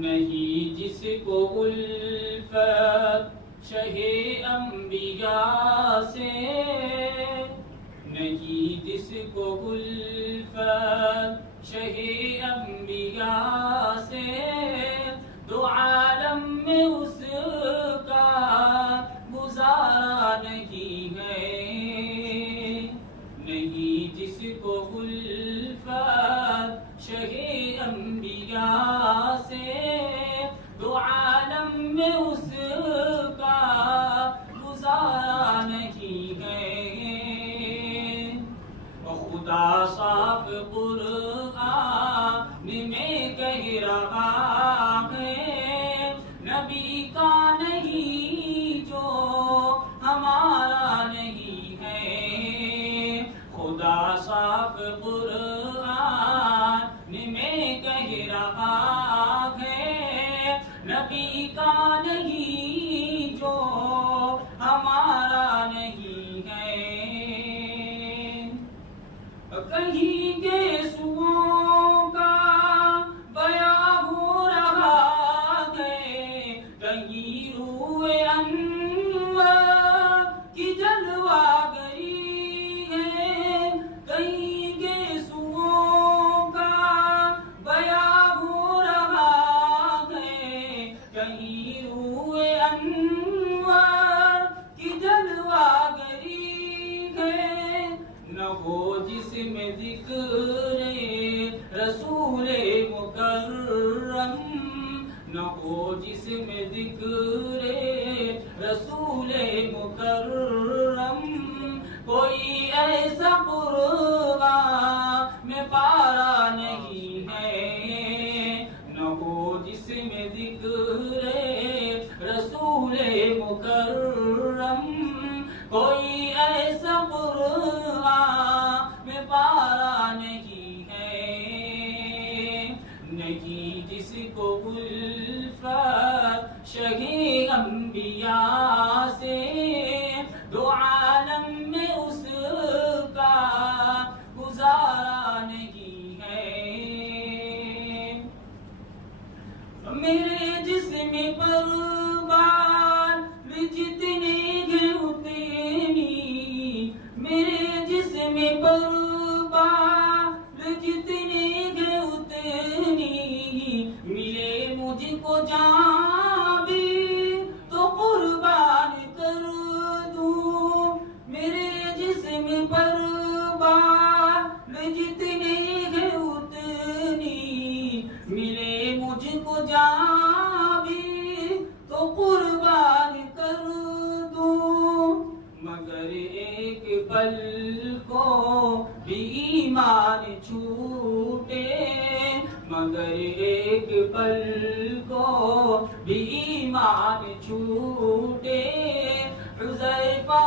نہیں جس کو الفت شہ انبیاء سے، نہیں جس کو الفت شہ انبیاء سے، دو عالم میں اس کا گزارا نہیں ہے، نہیں جس کو الفت شہ انبیاء سے، دو عالم میں اس کا گزارا نہیں ہے۔ خدا صاف قرآن میں کہہ رہا ہے، نبی کا نہیں جو ہمارا نہیں ہے۔ خدا صاف قرآن میں کہہ رہا ہے، نبی کا نہیں جو ہمارا نہیں ہے۔ کہیں گیسوؤں کا بیاں ہو رہا ہے، کہیں روح انور کی جلوہ گری ہے، کہیں گیسوؤں کا بیاں ہو رہا ہے، کہیں روح انور کی جلوہ گری ہے۔ نہ ہو جس میں ذکر رسول مکرم، نہ ہو جس میں ذکر رسول مکرم، کوئی ایسا قرآن میں پارا نہیں ہے، نہ ہو جس میں ذکر رسول مکرم، کوئی ایسا قرآن میں پارا نہیں ہے، نہیں جس کو الفت شہ انبیاء سے، دو عالم میں اس کا گزارا نہیں ہے۔ میرے جسم پر بال جتنے ہیں اتنی، میرے جسم پر بال جتنے ہیں اتنی، ملے مجھ کو جان بھی تو قربان کر دوں، میرے جسم پر بال جتنے ہیں اتنی، ملے مجھ کو جان بھی تو قربان کر دوں، مگر ایک پل کو بھی ایمان چھوٹے، مگر ایک پل کو بھی ایمان چھوٹے، حذیفہ